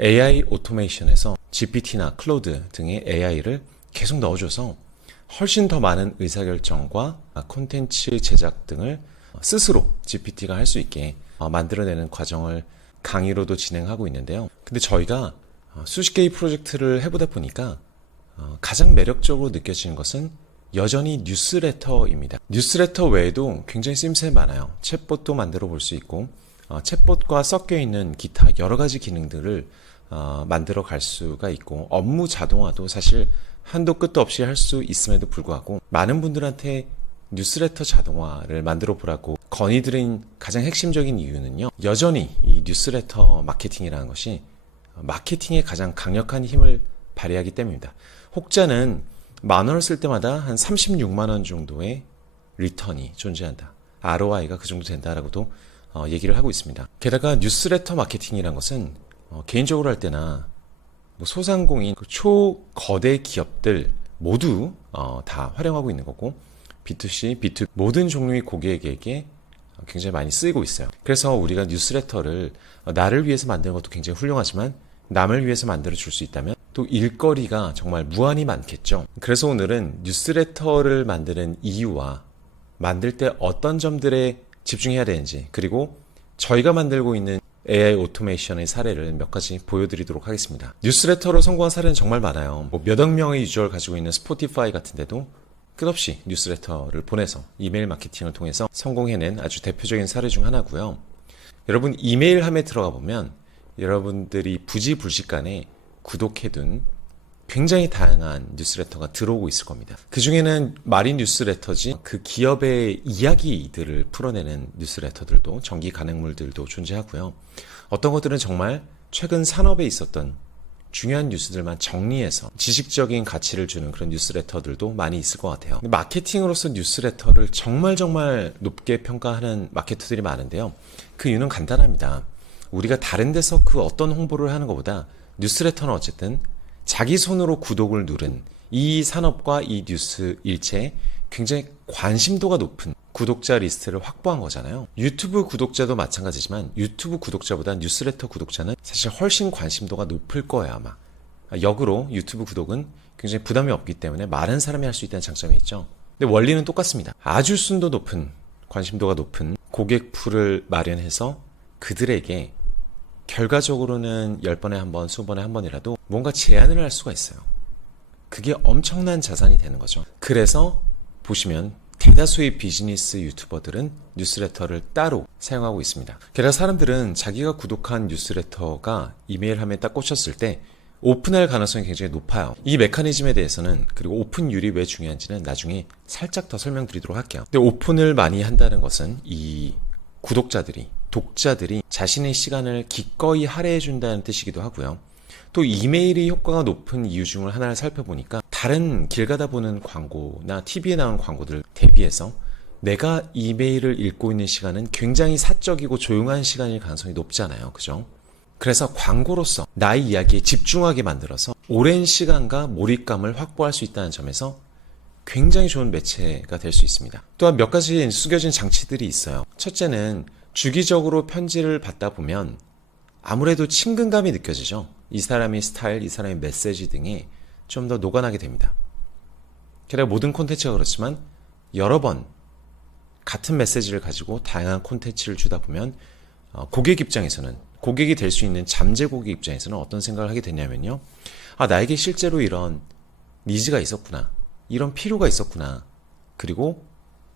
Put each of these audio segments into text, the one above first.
AI 오토메이션에서 GPT나 클로드 등의 AI를 계속 넣어줘서 훨씬 더 많은 의사결정과 콘텐츠 제작 등을 스스로 GPT가 할 수 있게 만들어내는 과정을 강의로도 진행하고 있는데요. 근데 저희가 수십 개의 프로젝트를 해보다 보니까 가장 매력적으로 느껴지는 것은 여전히 뉴스레터입니다. 뉴스레터 외에도 굉장히 쓰임새 많아요. 챗봇도 만들어 볼 수 있고 챗봇과 섞여 있는 기타 여러 가지 기능들을 만들어 갈 수가 있고, 업무 자동화도 사실 한도 끝도 없이 할 수 있음에도 불구하고 많은 분들한테 뉴스레터 자동화를 만들어 보라고 건의드린 가장 핵심적인 이유는요, 여전히 이 뉴스레터 마케팅이라는 것이 마케팅에 가장 강력한 힘을 발휘하기 때문입니다. 혹자는 10,000원을 쓸 때마다 한 36만 원 정도의 리턴이 존재한다, ROI가 그 정도 된다라고도 얘기를 하고 있습니다. 게다가 뉴스레터 마케팅이란 것은 개인적으로 할 때나 소상공인, 초거대 기업들 모두 다 활용하고 있는 거고, B2C, B2B 모든 종류의 고객에게 굉장히 많이 쓰이고 있어요. 그래서 우리가 뉴스레터를 나를 위해서 만드는 것도 굉장히 훌륭하지만 남을 위해서 만들어 줄 수 있다면 또 일거리가 정말 무한히 많겠죠. 그래서 오늘은 뉴스레터를 만드는 이유와 만들 때 어떤 점들에 집중해야 되는지, 그리고 저희가 만들고 있는 AI 오토메이션의 사례를 몇 가지 보여드리도록 하겠습니다. 뉴스레터로 성공한 사례는 정말 많아요. 몇억 명의 유저를 가지고 있는 스포티파이 같은 데도 끝없이 뉴스레터를 보내서 이메일 마케팅을 통해서 성공해낸 아주 대표적인 사례 중 하나고요. 여러분, 이메일 함에 들어가 보면 여러분들이 부지불식간에 구독해둔 굉장히 다양한 뉴스레터가 들어오고 있을 겁니다. 그 중에는 마린 뉴스레터지, 그 기업의 이야기들을 풀어내는 뉴스레터들도, 정기 간행물들도 존재하고요. 어떤 것들은 정말 최근 산업에 있었던 중요한 뉴스들만 정리해서 지식적인 가치를 주는 그런 뉴스레터들도 많이 있을 것 같아요. 마케팅으로서 뉴스레터를 정말 높게 평가하는 마케터들이 많은데요. 그 이유는 간단합니다. 우리가 다른 데서 그 어떤 홍보를 하는 것보다 뉴스레터는 어쨌든 자기 손으로 구독을 누른 이 산업과 이 뉴스 일체에 굉장히 관심도가 높은 구독자 리스트를 확보한 거잖아요. 유튜브 구독자도 마찬가지지만 유튜브 구독자보다 뉴스레터 구독자는 사실 훨씬 관심도가 높을 거예요, 아마. 역으로 유튜브 구독은 굉장히 부담이 없기 때문에 많은 사람이 할 수 있다는 장점이 있죠. 근데 원리는 똑같습니다. 아주 순도 높은, 관심도가 높은 고객풀을 마련해서 그들에게 결과적으로는 10번에 한 번, 20번에 한 번이라도 뭔가 제안을 할 수가 있어요. 그게 엄청난 자산이 되는 거죠. 그래서 보시면 대다수의 비즈니스 유튜버들은 뉴스레터를 따로 사용하고 있습니다. 게다가 사람들은 자기가 구독한 뉴스레터가 이메일함에 딱 꽂혔을 때 오픈할 가능성이 굉장히 높아요. 이 메커니즘에 대해서는, 그리고 오픈율이 왜 중요한지는 나중에 살짝 더 설명드리도록 할게요. 근데 오픈을 많이 한다는 것은 이 구독자들이, 독자들이 자신의 시간을 기꺼이 할애해준다는 뜻이기도 하고요. 또 이메일이 효과가 높은 이유 중 하나를 살펴보니까 다른 길 가다 보는 광고나 TV에 나오는 광고들 대비해서 내가 이메일을 읽고 있는 시간은 굉장히 사적이고 조용한 시간일 가능성이 높잖아요. 그죠? 그래서 광고로서 나의 이야기에 집중하게 만들어서 오랜 시간과 몰입감을 확보할 수 있다는 점에서 굉장히 좋은 매체가 될 수 있습니다. 또한 몇 가지 숙여진 장치들이 있어요. 첫째는 주기적으로 편지를 받다 보면 아무래도 친근감이 느껴지죠. 이 사람의 스타일, 이 사람의 메시지 등에 좀 더 녹아나게 됩니다. 게다가 모든 콘텐츠가 그렇지만 여러 번 같은 메시지를 가지고 다양한 콘텐츠를 주다 보면 고객 입장에서는, 고객이 될 수 있는 잠재 고객 입장에서는 어떤 생각을 하게 되냐면요. 나에게 실제로 이런 니즈가 있었구나, 이런 필요가 있었구나, 그리고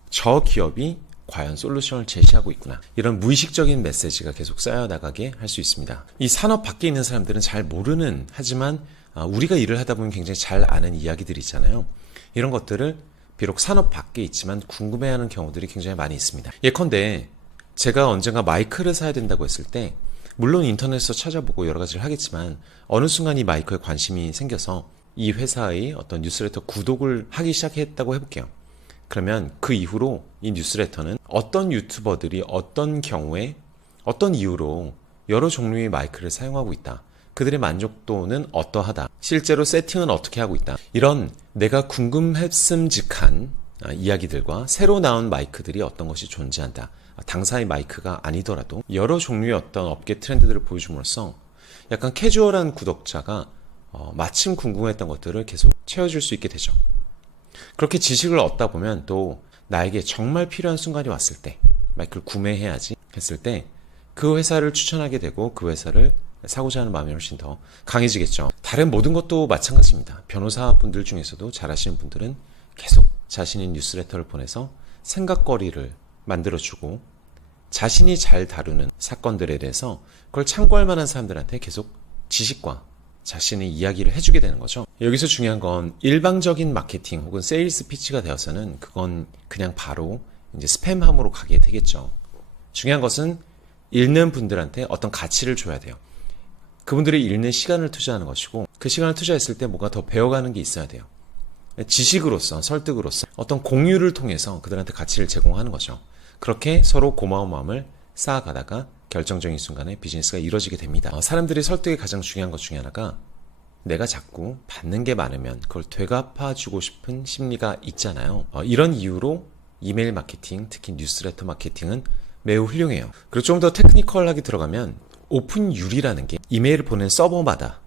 저 기업이 과연 솔루션을 제시하고 있구나, 이런 무의식적인 메시지가 계속 쌓여나가게 할 수 있습니다. 이 산업 밖에 있는 사람들은 잘 모르는, 하지만 우리가 일을 하다 보면 굉장히 잘 아는 이야기들이 있잖아요. 이런 것들을 비록 산업 밖에 있지만 궁금해하는 경우들이 굉장히 많이 있습니다. 예컨대 제가 언젠가 마이크를 사야 된다고 했을 때, 물론 인터넷에서 찾아보고 여러 가지를 하겠지만 어느 순간 이 마이크에 관심이 생겨서 이 회사의 어떤 뉴스레터 구독을 하기 시작했다고 해볼게요. 그러면 그 이후로 이 뉴스레터는 어떤 유튜버들이 어떤 경우에 어떤 이유로 여러 종류의 마이크를 사용하고 있다, 그들의 만족도는 어떠하다, 실제로 세팅은 어떻게 하고 있다, 이런 내가 궁금했음직한 이야기들과 새로 나온 마이크들이 어떤 것이 존재한다, 당사의 마이크가 아니더라도 여러 종류의 어떤 업계 트렌드들을 보여줌으로써 약간 캐주얼한 구독자가 마침 궁금했던 것들을 계속 채워줄 수 있게 되죠. 그렇게 지식을 얻다 보면 또 나에게 정말 필요한 순간이 왔을 때 마이크를 구매해야지 했을 때 그 회사를 추천하게 되고 그 회사를 사고자 하는 마음이 훨씬 더 강해지겠죠. 다른 모든 것도 마찬가지입니다. 변호사분들 중에서도 잘하시는 분들은 계속 자신의 뉴스레터를 보내서 생각거리를 만들어주고 자신이 잘 다루는 사건들에 대해서 그걸 참고할 만한 사람들한테 계속 지식과 자신의 이야기를 해주게 되는 거죠. 여기서 중요한 건 일방적인 마케팅 혹은 세일스 피치가 되어서는 그건 그냥 바로 이제 스팸함으로 가게 되겠죠. 중요한 것은 읽는 분들한테 어떤 가치를 줘야 돼요. 그분들이 읽는 시간을 투자하는 것이고 그 시간을 투자했을 때 뭔가 더 배워가는 게 있어야 돼요. 지식으로서 설득으로서 어떤 공유를 통해서 그들한테 가치를 제공하는 거죠. 그렇게 서로 고마운 마음을 쌓아가다가 결정적인 순간에 비즈니스가 이루어지게 됩니다. 사람들이 설득의 가장 중요한 것 중에 하나가 내가 자꾸 받는 게 많으면 그걸 되갚아주고 싶은 심리가 있잖아요. 이런 이유로 이메일 마케팅, 특히 뉴스레터 마케팅은 매우 훌륭해요. 그리고 좀 더 테크니컬하게 들어가면 오픈율이라는 게 이메일을 보낸 서버마다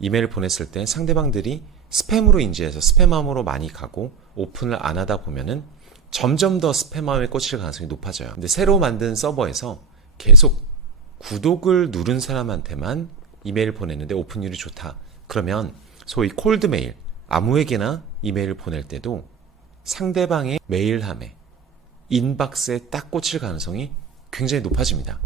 이메일을 보냈을 때 상대방들이 스팸으로 인지해서 스팸함으로 많이 가고 오픈을 안 하다 보면은 점점 더 스팸함에 꽂힐 가능성이 높아져요. 근데 새로 만든 서버에서 계속 구독을 누른 사람한테만 이메일을 보냈는데 오픈율이 좋다. 그러면 소위 콜드메일, 아무에게나 이메일을 보낼 때도 상대방의 메일함에 인박스에 딱 꽂힐 가능성이 굉장히 높아집니다.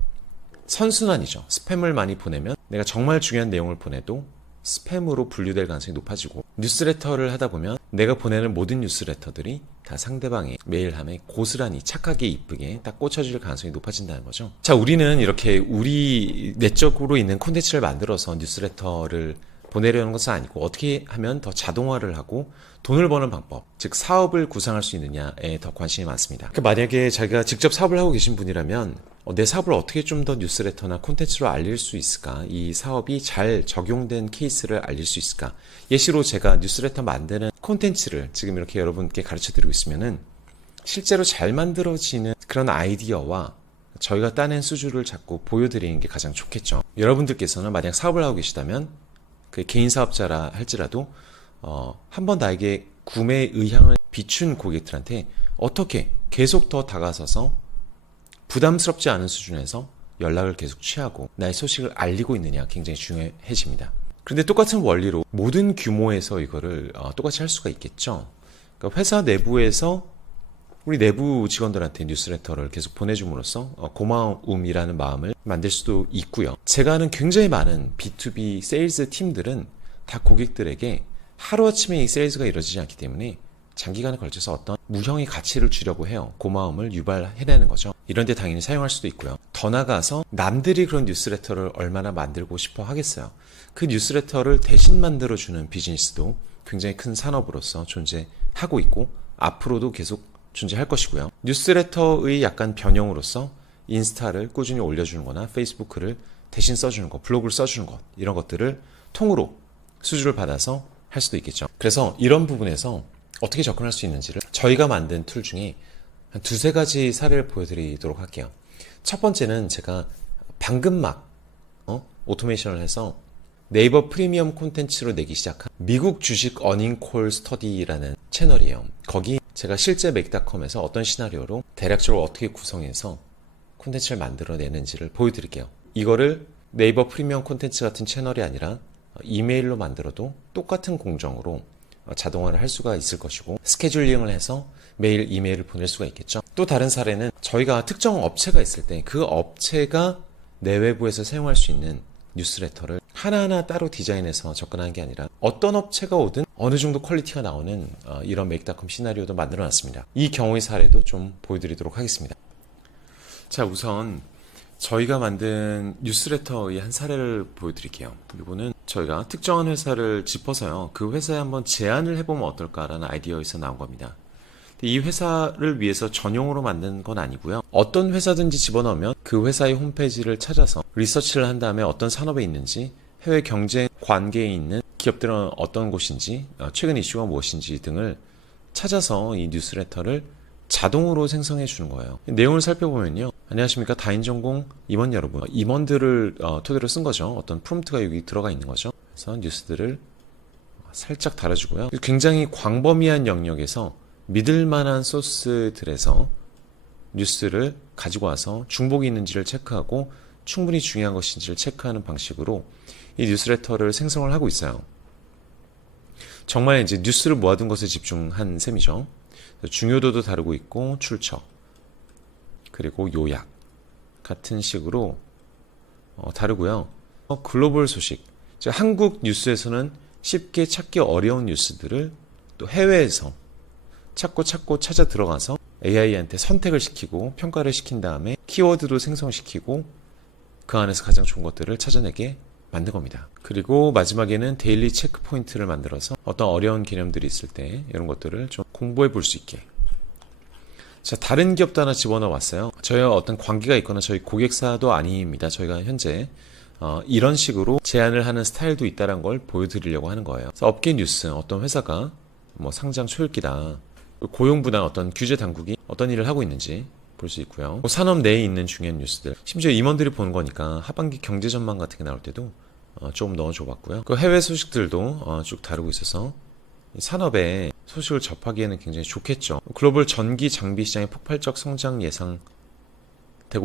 선순환이죠. 스팸을 많이 보내면 내가 정말 중요한 내용을 보내도 스팸으로 분류될 가능성이 높아지고 뉴스레터를 하다 보면 내가 보내는 모든 뉴스레터들이 다 상대방의 메일함에 고스란히 착하게 이쁘게 딱 꽂혀질 가능성이 높아진다는 거죠. 자, 우리는 이렇게 우리 내적으로 있는 콘텐츠를 만들어서 뉴스레터를 보내려는 것은 아니고 어떻게 하면 더 자동화를 하고 돈을 버는 방법, 즉 사업을 구상할 수 있느냐에 더 관심이 많습니다. 만약에 자기가 직접 사업을 하고 계신 분이라면 내 사업을 어떻게 좀 더 뉴스레터나 콘텐츠로 알릴 수 있을까? 이 사업이 잘 적용된 케이스를 알릴 수 있을까? 예시로 제가 뉴스레터 만드는 콘텐츠를 지금 이렇게 여러분께 가르쳐 드리고 있으면은 실제로 잘 만들어지는 그런 아이디어와 저희가 따낸 수주를 자꾸 보여드리는 게 가장 좋겠죠. 여러분들께서는 만약 사업을 하고 계시다면 그 개인 사업자라 할지라도 한번 나에게 구매 의향을 비춘 고객들한테 어떻게 계속 더 다가서서 부담스럽지 않은 수준에서 연락을 계속 취하고 나의 소식을 알리고 있느냐 굉장히 중요해집니다. 그런데 똑같은 원리로 모든 규모에서 이거를 똑같이 할 수가 있겠죠. 그러니까 회사 내부에서 우리 내부 직원들한테 뉴스레터를 계속 보내줌으로써 고마움이라는 마음을 만들 수도 있고요. 제가 아는 굉장히 많은 B2B 세일즈 팀들은 다 고객들에게 하루아침에 이 세일즈가 이루어지지 않기 때문에 장기간에 걸쳐서 어떤 무형의 가치를 주려고 해요. 고마움을 유발해내는 거죠. 이런 데 당연히 사용할 수도 있고요. 더 나아가서 남들이 그런 뉴스레터를 얼마나 만들고 싶어 하겠어요. 그 뉴스레터를 대신 만들어주는 비즈니스도 굉장히 큰 산업으로서 존재하고 있고 앞으로도 계속 존재할 것이고요. 뉴스레터의 약간 변형으로서 인스타를 꾸준히 올려주는 거나 페이스북을 대신 써주는 것, 블로그를 써주는 것 이런 것들을 통으로 수주를 받아서 할 수도 있겠죠. 그래서 이런 부분에서 어떻게 접근할 수 있는지를 저희가 만든 툴 중에 한 두세 가지 사례를 보여드리도록 할게요. 첫 번째는 제가 방금 막 오토메이션을 해서 네이버 프리미엄 콘텐츠로 내기 시작한 미국 주식 어닝콜 스터디라는 채널이에요. 거기 제가 실제 맥닷컴에서 어떤 시나리오로 대략적으로 어떻게 구성해서 콘텐츠를 만들어내는지를 보여드릴게요. 이거를 네이버 프리미엄 콘텐츠 같은 채널이 아니라 이메일로 만들어도 똑같은 공정으로 자동화를 할 수가 있을 것이고 스케줄링을 해서 매일 이메일을 보낼 수가 있겠죠. 또 다른 사례는 저희가 특정 업체가 있을 때 그 업체가 내외부에서 사용할 수 있는 뉴스레터를 하나하나 따로 디자인해서 접근하는 게 아니라 어떤 업체가 오든 어느 정도 퀄리티가 나오는 이런 메이크닷컴 시나리오도 만들어놨습니다. 이 경우의 사례도 좀 보여드리도록 하겠습니다. 자, 우선 저희가 만든 뉴스레터의 한 사례를 보여드릴게요. 이거는 저희가 특정한 회사를 짚어서요. 그 회사에 한번 제안을 해보면 어떨까라는 아이디어에서 나온 겁니다. 이 회사를 위해서 전용으로 만든 건 아니고요. 어떤 회사든지 집어넣으면 그 회사의 홈페이지를 찾아서 리서치를 한 다음에 어떤 산업에 있는지, 해외 경쟁 관계에 있는 기업들은 어떤 곳인지, 최근 이슈가 무엇인지 등을 찾아서 이 뉴스레터를 자동으로 생성해 주는 거예요. 내용을 살펴보면요. 안녕하십니까. 다인전공 임원 여러분. 임원들을 토대로 쓴 거죠. 어떤 프롬프트가 여기 들어가 있는 거죠. 그래서 뉴스들을 살짝 달아주고요. 굉장히 광범위한 영역에서 믿을 만한 소스들에서 뉴스를 가지고 와서 중복이 있는지를 체크하고 충분히 중요한 것인지를 체크하는 방식으로 이 뉴스레터를 생성을 하고 있어요. 정말 이제 뉴스를 모아둔 것에 집중한 셈이죠. 중요도도 다루고 있고 출처 그리고 요약 같은 식으로 다루고요. 글로벌 소식, 즉 한국 뉴스에서는 쉽게 찾기 어려운 뉴스들을 또 해외에서 찾고 찾아 들어가서 AI한테 선택을 시키고 평가를 시킨 다음에 키워드도 생성시키고 그 안에서 가장 좋은 것들을 찾아내게 만든 겁니다. 그리고 마지막에는 데일리 체크 포인트를 만들어서 어떤 어려운 개념들이 있을 때 이런 것들을 좀 공부해 볼 수 있게. 자, 다른 기업도 하나 집어넣어 왔어요. 저희와 어떤 관계가 있거나 저희 고객사도 아닙니다. 저희가 현재 이런 식으로 제안을 하는 스타일도 있다는 걸 보여드리려고 하는 거예요. 그래서 업계 뉴스, 어떤 회사가 뭐 상장 초읽기다, 고용부나 어떤 규제 당국이 어떤 일을 하고 있는지 볼 수 있고요. 산업 내에 있는 중요한 뉴스들, 심지어 임원들이 보는 거니까 하반기 경제 전망 같은 게 나올 때도 조금 넣어줘 봤고요. 그 해외 소식들도 쭉 다루고 있어서 산업의 소식을 접하기에는 굉장히 좋겠죠. 글로벌 전기 장비 시장의 폭발적 성장 예상되고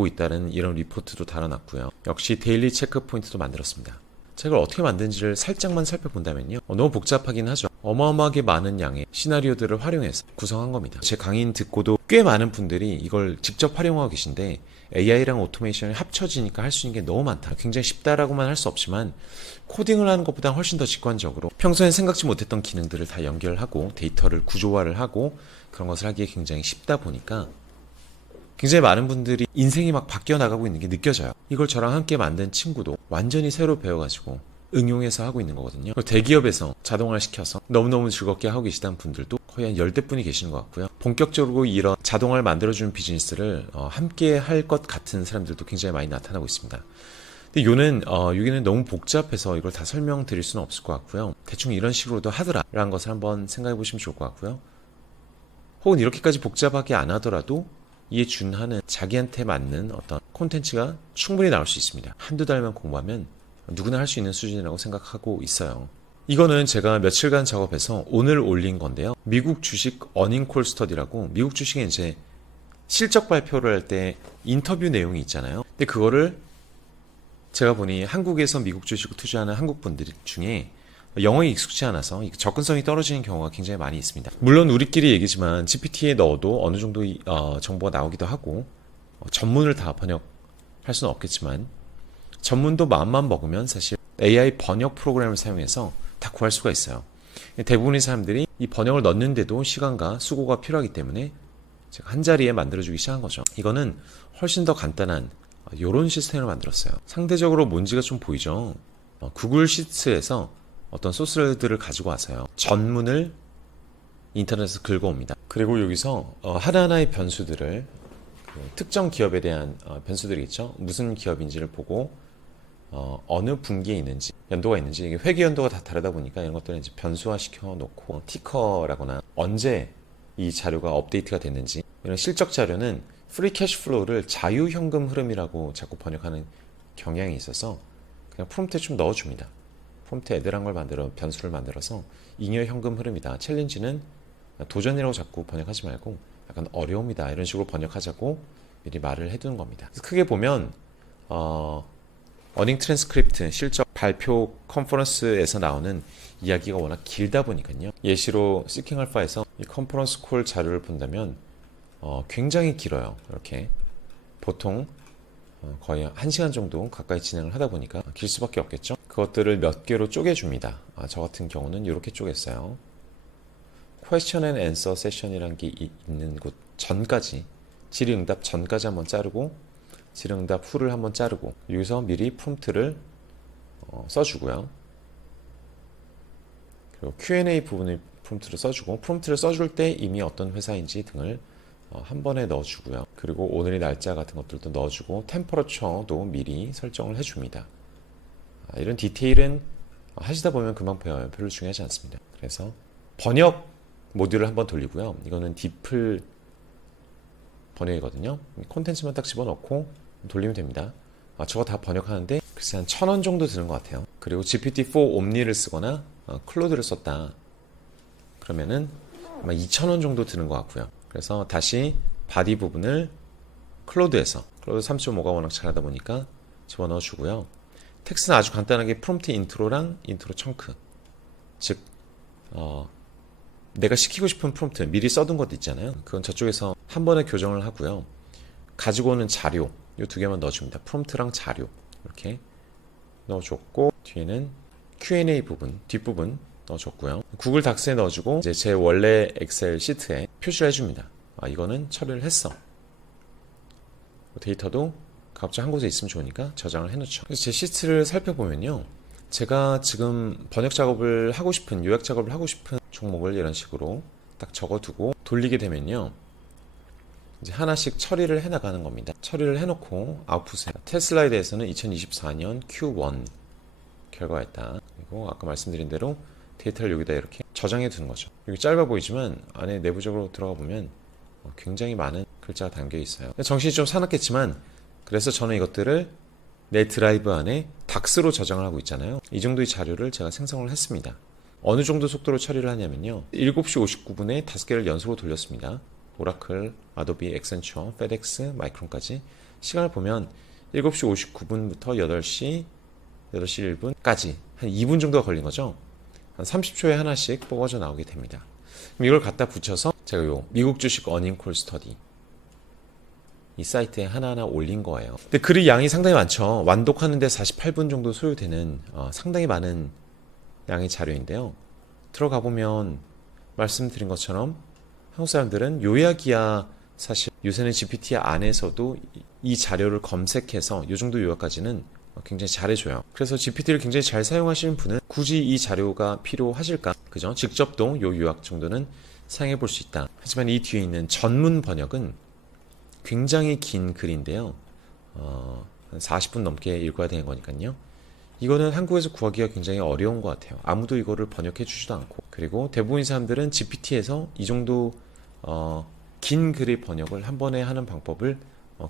있다는 이런 리포트도 달아놨고요. 역시 데일리 체크 포인트도 만들었습니다. 책을 어떻게 만든지를 살짝만 살펴본다면요. 너무 복잡하긴 하죠. 어마어마하게 많은 양의 시나리오들을 활용해서 구성한 겁니다. 제 강의 듣고도 꽤 많은 분들이 이걸 직접 활용하고 계신데 AI랑 오토메이션이 합쳐지니까 할 수 있는 게 너무 많다. 굉장히 쉽다라고만 할 수 없지만 코딩을 하는 것보다 훨씬 더 직관적으로 평소엔 생각지 못했던 기능들을 다 연결하고 데이터를 구조화를 하고 그런 것을 하기에 굉장히 쉽다 보니까 굉장히 많은 분들이 인생이 막 바뀌어 나가고 있는 게 느껴져요. 이걸 저랑 함께 만든 친구도 완전히 새로 배워가지고 응용해서 하고 있는 거거든요. 대기업에서 자동화를 시켜서 너무너무 즐겁게 하고 계시다는 분들도 거의 한 10대 분이 계시는 것 같고요. 본격적으로 이런 자동화를 만들어주는 비즈니스를 함께 할 것 같은 사람들도 굉장히 많이 나타나고 있습니다. 근데 여기는 너무 복잡해서 이걸 다 설명드릴 수는 없을 것 같고요. 대충 이런 식으로도 하더라라는 것을 한번 생각해 보시면 좋을 것 같고요. 혹은 이렇게까지 복잡하게 안 하더라도 이에 준하는 자기한테 맞는 어떤 콘텐츠가 충분히 나올 수 있습니다. 한두 달만 공부하면 누구나 할 수 있는 수준이라고 생각하고 있어요. 이거는 제가 며칠간 작업해서 오늘 올린 건데요. 미국 주식 어닝콜 스터디라고 미국 주식에 이제 실적 발표를 할 때 인터뷰 내용이 있잖아요. 근데 그거를 제가 보니 한국에서 미국 주식을 투자하는 한국 분들 중에 영어에 익숙치 않아서 접근성이 떨어지는 경우가 굉장히 많이 있습니다. 물론 우리끼리 얘기지만 GPT에 넣어도 어느 정도 정보가 나오기도 하고 전문을 다 번역할 수는 없겠지만 전문도 마음만 먹으면 사실 AI 번역 프로그램을 사용해서 다 구할 수가 있어요. 대부분의 사람들이 이 번역을 넣는데도 시간과 수고가 필요하기 때문에 제가 한 자리에 만들어주기 시작한 거죠. 이거는 훨씬 더 간단한 이런 시스템을 만들었어요. 상대적으로 먼지가 좀 보이죠. 구글 시트에서 어떤 소스들을 가지고 와서요. 전문을 인터넷에서 긁어옵니다. 그리고 여기서 하나하나의 변수들을 특정 기업에 대한 변수들이 있죠. 무슨 기업인지를 보고 어느 분기에 있는지, 연도가 있는지, 이게 회계 연도가 다 다르다 보니까 이런 것들을 이제 변수화 시켜 놓고 티커라거나 언제 이 자료가 업데이트가 됐는지, 이런 실적 자료는 프리 캐시플로우를 자유현금 흐름이라고 자꾸 번역하는 경향이 있어서 그냥 프롬프트에 좀 넣어줍니다. 프롬프트에 애들한 걸 변수를 만들어서 잉여 현금 흐름이다. 챌린지는 도전이라고 자꾸 번역하지 말고 약간 어려움이다. 이런 식으로 번역하자고 미리 말을 해두는 겁니다. 그래서 크게 보면 어닝 트랜스크립트, 실적 발표 컨퍼런스에서 나오는 이야기가 워낙 길다 보니까요. 예시로 시킹 알파에서 이 컨퍼런스 콜 자료를 본다면 굉장히 길어요. 이렇게 보통 거의 1시간 정도 가까이 진행을 하다 보니까 길 수밖에 없겠죠. 그것들을 몇 개로 쪼개줍니다. 저 같은 경우는 이렇게 쪼갰어요. Question and Answer 세션이라는 게 있는 곳 전까지, 질의응답 전까지 한번 자르고 질의응답 후를 한번 자르고 여기서 미리 프롬프트를 써주고요. 그리고 Q&A 부분의 프롬프트를 써주고, 프롬프트를 써줄 때 이미 어떤 회사인지 등을 한 번에 넣어주고요. 그리고 오늘의 날짜 같은 것들도 넣어주고 템퍼러처도 미리 설정을 해줍니다. 이런 디테일은 하시다 보면 금방 배워요. 별로 중요하지 않습니다. 그래서 번역 모듈을 한번 돌리고요. 이거는 디플 번역이거든요. 콘텐츠만 딱 집어넣고 돌리면 됩니다. 저거 다 번역하는데 글쎄 한 1,000원 정도 드는 것 같아요. 그리고 GPT-4 옴니를 쓰거나 클로드를 썼다 그러면은 아마 2,000원 정도 드는 것 같고요. 그래서 다시 바디 부분을 클로드 3.5가 워낙 잘하다 보니까 집어넣어 주고요. 텍스트는 아주 간단하게 프롬프트 인트로랑 인트로 청크, 즉 내가 시키고 싶은 프롬프트 미리 써둔 것도 있잖아요. 그건 저쪽에서 한 번에 교정을 하고요. 가지고 오는 자료 이 두 개만 넣어줍니다. 프롬프트랑 자료 이렇게 넣어줬고, 뒤에는 Q&A 부분 뒷부분 넣어줬고요. 구글 닥스에 넣어주고 이제 제 원래 엑셀 시트에 표시를 해줍니다. 이거는 처리를 했어. 데이터도 각자 한 곳에 있으면 좋으니까 저장을 해놓죠. 그래서 제 시트를 살펴보면요, 제가 지금 번역 작업을 하고 싶은, 요약 작업을 하고 싶은 종목을 이런 식으로 딱 적어두고 돌리게 되면요, 이제 하나씩 처리를 해나가는 겁니다. 처리를 해놓고 아웃풋에 테슬라에 대해서는 2024년 Q1 결과였다. 그리고 아까 말씀드린 대로 데이터를 여기다 이렇게 저장해 두는 거죠. 여기 짧아 보이지만 안에 내부적으로 들어가 보면 굉장히 많은 글자가 담겨 있어요. 정신이 좀 사납겠지만, 그래서 저는 이것들을 내 드라이브 안에 닥스로 저장을 하고 있잖아요. 이 정도의 자료를 제가 생성을 했습니다. 어느 정도 속도로 처리를 하냐면요, 7시 59분에 5개를 연속으로 돌렸습니다. 오라클, 아도비, 액센처, 페덱스, 마이크론까지. 시간을 보면 7시 59분부터 8시 1분까지 한 2분 정도가 걸린 거죠. 한 30초에 하나씩 뽑아져 나오게 됩니다. 그럼 이걸 갖다 붙여서 제가 요 미국 주식 어닝콜 스터디 이 사이트에 하나하나 올린 거예요. 근데 글의 양이 상당히 많죠. 완독하는데 48분 정도 소요되는 상당히 많은 양의 자료인데요. 들어가 보면 말씀드린 것처럼 한국 사람들은 요약이야, 사실 요새는 GPT 안에서도 이 자료를 검색해서 이 정도 요약까지는 굉장히 잘해줘요. 그래서 GPT를 굉장히 잘 사용하시는 분은 굳이 이 자료가 필요하실까? 그죠? 직접도 요 요약 정도는 사용해 볼 수 있다. 하지만 이 뒤에 있는 전문 번역은 굉장히 긴 글인데요. 한 40분 넘게 읽어야 되는 거니까요. 이거는 한국에서 구하기가 굉장히 어려운 것 같아요. 아무도 이거를 번역해 주지도 않고. 그리고 대부분의 사람들은 GPT에서 이 정도 긴 글의 번역을 한 번에 하는 방법을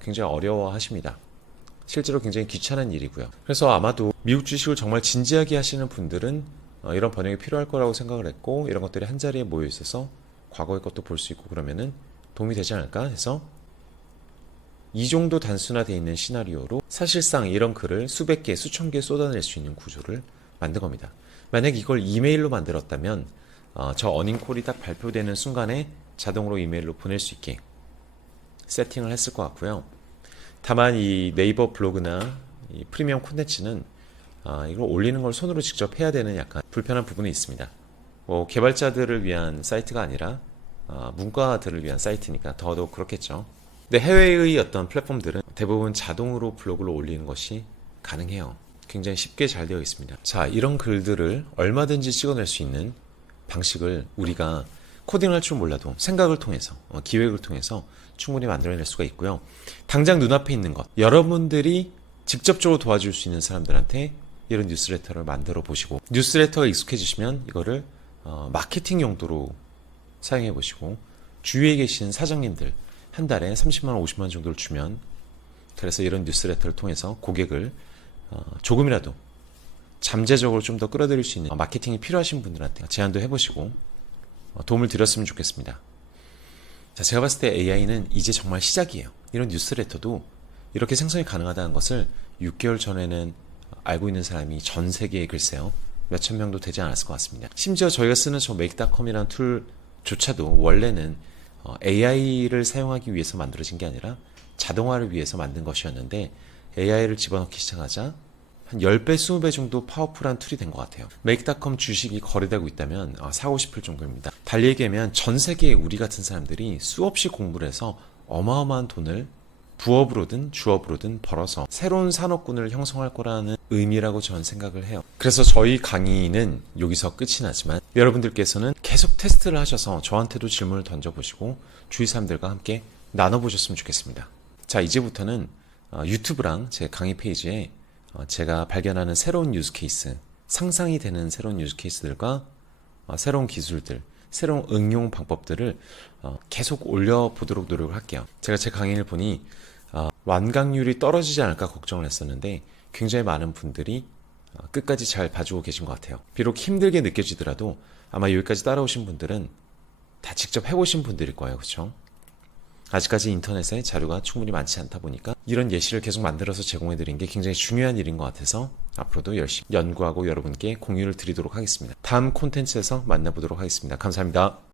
굉장히 어려워 하십니다. 실제로 굉장히 귀찮은 일이고요. 그래서 아마도 미국 주식을 정말 진지하게 하시는 분들은 이런 번역이 필요할 거라고 생각을 했고, 이런 것들이 한자리에 모여 있어서 과거의 것도 볼 수 있고 그러면은 도움이 되지 않을까 해서 이 정도 단순화되어 있는 시나리오로 사실상 이런 글을 수백 개, 수천 개 쏟아낼 수 있는 구조를 만든 겁니다. 만약 이걸 이메일로 만들었다면 저 어닝콜이 딱 발표되는 순간에 자동으로 이메일로 보낼 수 있게 세팅을 했을 것 같고요. 다만 이 네이버 블로그나 이 프리미엄 콘텐츠는 이걸 올리는 걸 손으로 직접 해야 되는 약간 불편한 부분이 있습니다. 개발자들을 위한 사이트가 아니라 문과들을 위한 사이트니까 더더욱 그렇겠죠. 근데 해외의 어떤 플랫폼들은 대부분 자동으로 블로그를 올리는 것이 가능해요. 굉장히 쉽게 잘 되어 있습니다. 자, 이런 글들을 얼마든지 찍어낼 수 있는 방식을 우리가 코딩을 할 줄 몰라도 생각을 통해서, 기획을 통해서 충분히 만들어낼 수가 있고요. 당장 눈앞에 있는 것, 여러분들이 직접적으로 도와줄 수 있는 사람들한테 이런 뉴스레터를 만들어 보시고, 뉴스레터가 익숙해지시면 이거를 마케팅 용도로 사용해 보시고, 주위에 계신 사장님들 한 달에 30만 원, 50만 원 정도를 주면, 그래서 이런 뉴스레터를 통해서 고객을 조금이라도 잠재적으로 좀 더 끌어들일 수 있는 마케팅이 필요하신 분들한테 제안도 해보시고 도움을 드렸으면 좋겠습니다. 자, 제가 봤을 때 AI는 이제 정말 시작이에요. 이런 뉴스레터도 이렇게 생성이 가능하다는 것을 6개월 전에는 알고 있는 사람이 전 세계에 글쎄요 몇천 명도 되지 않았을 것 같습니다. 심지어 저희가 쓰는 저 make.com이라는 툴조차도 원래는 AI를 사용하기 위해서 만들어진 게 아니라 자동화를 위해서 만든 것이었는데, AI를 집어넣기 시작하자 한 10배, 20배 정도 파워풀한 툴이 된 것 같아요. make.com 주식이 거래되고 있다면 사고 싶을 정도입니다. 달리 얘기하면 전 세계에 우리 같은 사람들이 수없이 공부를 해서 어마어마한 돈을 부업으로든 주업으로든 벌어서 새로운 산업군을 형성할 거라는 의미라고 저는 생각을 해요. 그래서 저희 강의는 여기서 끝이 나지만 여러분들께서는 계속 테스트를 하셔서 저한테도 질문을 던져보시고 주위 사람들과 함께 나눠보셨으면 좋겠습니다. 자, 이제부터는 유튜브랑 제 강의 페이지에 제가 발견하는 새로운 유즈 케이스, 상상이 되는 새로운 유즈 케이스들과 새로운 기술들, 새로운 응용 방법들을 계속 올려보도록 노력을 할게요. 제가 제 강의를 보니 완강률이 떨어지지 않을까 걱정을 했었는데 굉장히 많은 분들이 끝까지 잘 봐주고 계신 것 같아요. 비록 힘들게 느껴지더라도 아마 여기까지 따라오신 분들은 다 직접 해보신 분들일 거예요. 그렇죠? 아직까지 인터넷에 자료가 충분히 많지 않다 보니까 이런 예시를 계속 만들어서 제공해드린 게 굉장히 중요한 일인 것 같아서 앞으로도 열심히 연구하고 여러분께 공유를 드리도록 하겠습니다. 다음 콘텐츠에서 만나보도록 하겠습니다. 감사합니다.